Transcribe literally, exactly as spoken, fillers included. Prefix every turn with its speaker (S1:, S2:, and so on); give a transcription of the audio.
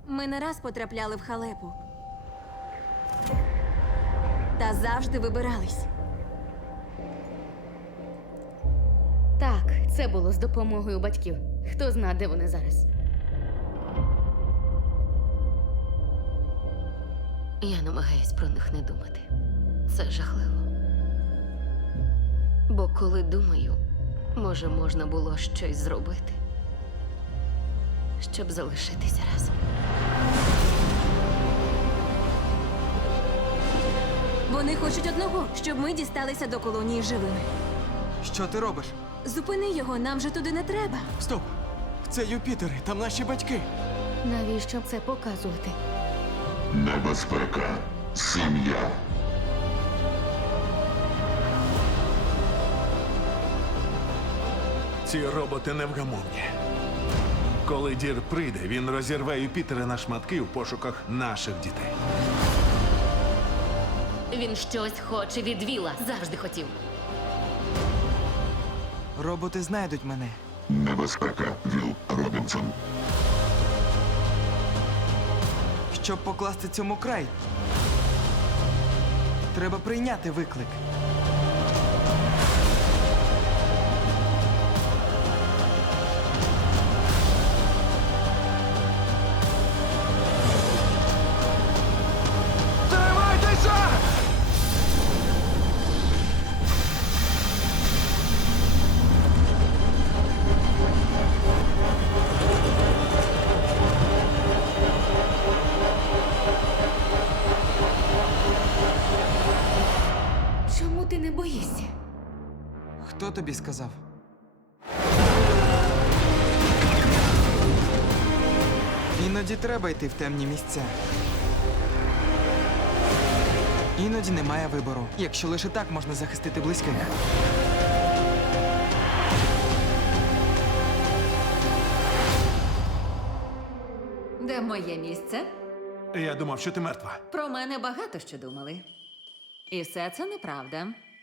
S1: Ми не раз потрапляли в халепу. Та завжди вибирались.
S2: Так, це було з допомогою батьків. Хто зна, де вони зараз.
S3: Я намагаюсь про них не думати. Це жахливо. Бо коли думаю, може, можна було щось зробити, щоб залишитися разом.
S1: Вони хочуть одного, щоб ми дісталися до колонії живими.
S4: Що ти робиш?
S1: Зупини його, нам же туди не треба.
S4: Стоп! Це Юпітери, там наші батьки.
S2: Навіщо це показувати?
S5: Небезпека. Сім'я.
S6: Ці роботи невгамовні. Коли Дір прийде, він розірве Юпітери на шматки в пошуках наших дітей.
S3: Він щось хоче від Віла. Завжди хотів.
S4: Роботи знайдуть мене.
S5: Небезпека. Віл Робінсон.
S4: Щоб покласти цьому край, треба прийняти виклик. Тримайтеся!
S2: Чому ти не боїшся?
S4: Хто тобі сказав? Іноді треба йти в темні місця. Іноді немає вибору, якщо лише так можна захистити близьких.
S7: Де моє місце?
S6: Я думав, що ти мертва.
S7: Про мене багато що думали. І все це неправда.